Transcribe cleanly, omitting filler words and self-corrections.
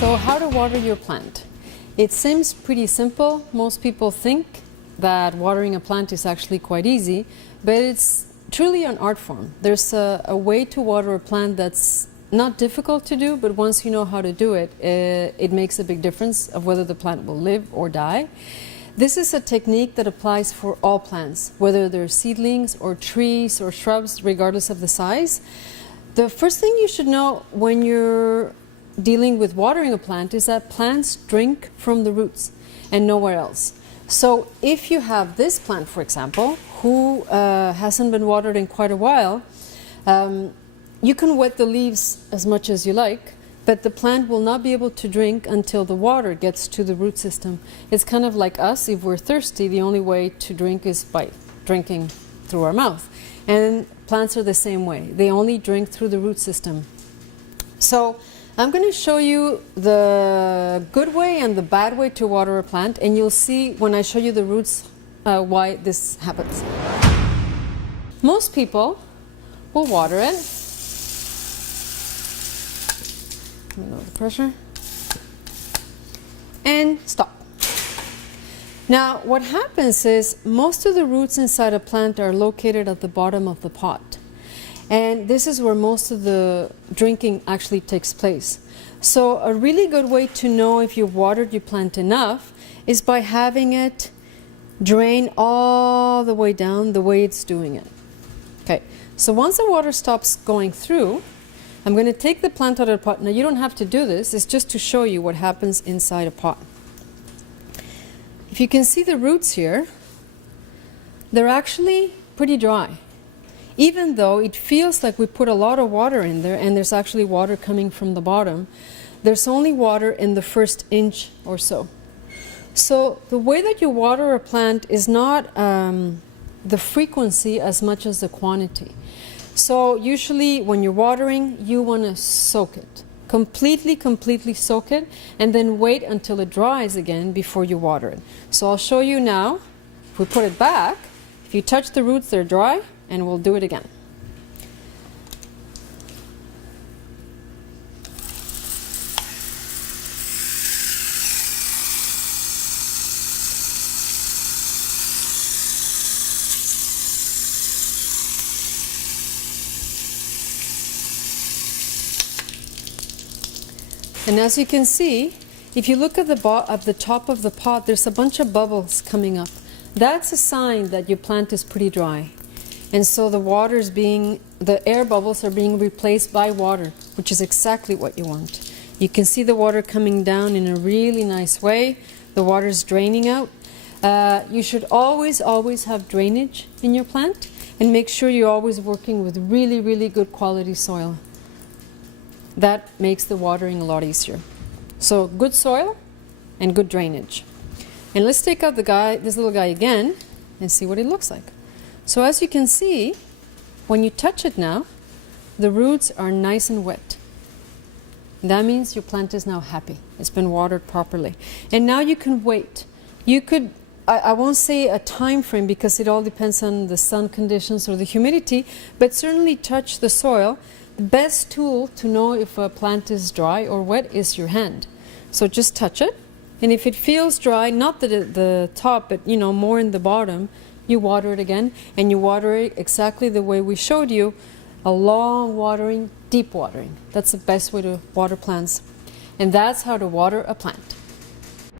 So how to water your plant? It seems pretty simple. Most people think that watering a plant is actually quite easy, but it's truly an art form. There's a way to water a plant that's not difficult to do, but once you know how to do it, it makes a big difference of whether the plant will live or die. This is a technique that applies for all plants, whether they're seedlings or trees or shrubs, regardless of the size. The first thing you should know when you're dealing with watering a plant is that plants drink from the roots and nowhere else. So if you have this plant, for example, who hasn't been watered in quite a while, you can wet the leaves as much as you like, but the plant will not be able to drink until the water gets to the root system. It's kind of like us. If we're thirsty, the only way to drink is by drinking through our mouth. And plants are the same way. They only drink through the root system. So I'm going to show you the good way and the bad way to water a plant, and you'll see when I show you the roots why this happens. Most people will water it. Lower the pressure and stop. Now what happens is most of the roots inside a plant are located at the bottom of the pot, and this is where most of the drinking actually takes place. So a really good way to know if you've watered your plant enough is by having it drain all the way down the way it's doing it. Okay, so once the water stops going through, I'm going to take the plant out of the pot. Now you don't have to do this, it's just to show you what happens inside a pot. If you can see the roots here, they're actually pretty dry. Even though it feels like we put a lot of water in there and there's actually water coming from the bottom, there's only water in the first inch or so. So the way that you water a plant is not the frequency as much as the quantity. So usually when you're watering, you want to soak it. Completely soak it, and then wait until it dries again before you water it. So I'll show you now. If we put it back, if you touch the roots, they're dry, and we'll do it again. And as you can see, if you look at the top of the pot, there's a bunch of bubbles coming up. That's a sign that your plant is pretty dry. And so the air bubbles are being replaced by water, which is exactly what you want. You can see the water coming down in a really nice way. The water is draining out. You should always have drainage in your plant, and make sure you're always working with really good quality soil. That makes the watering a lot easier. So good soil and good drainage. And let's take out this little guy again and see what it looks like. So as you can see, when you touch it now, the roots are nice and wet. That means your plant is now happy. It's been watered properly. And now you can wait. You could, I won't say a time frame because it all depends on the sun conditions or the humidity, but certainly touch the soil. The best tool to know if a plant is dry or wet is your hand. So just touch it, and if it feels dry, not the top, but more in the bottom, you water it again, and you water it exactly the way we showed you, a long watering, deep watering. That's the best way to water plants, and that's how to water a plant.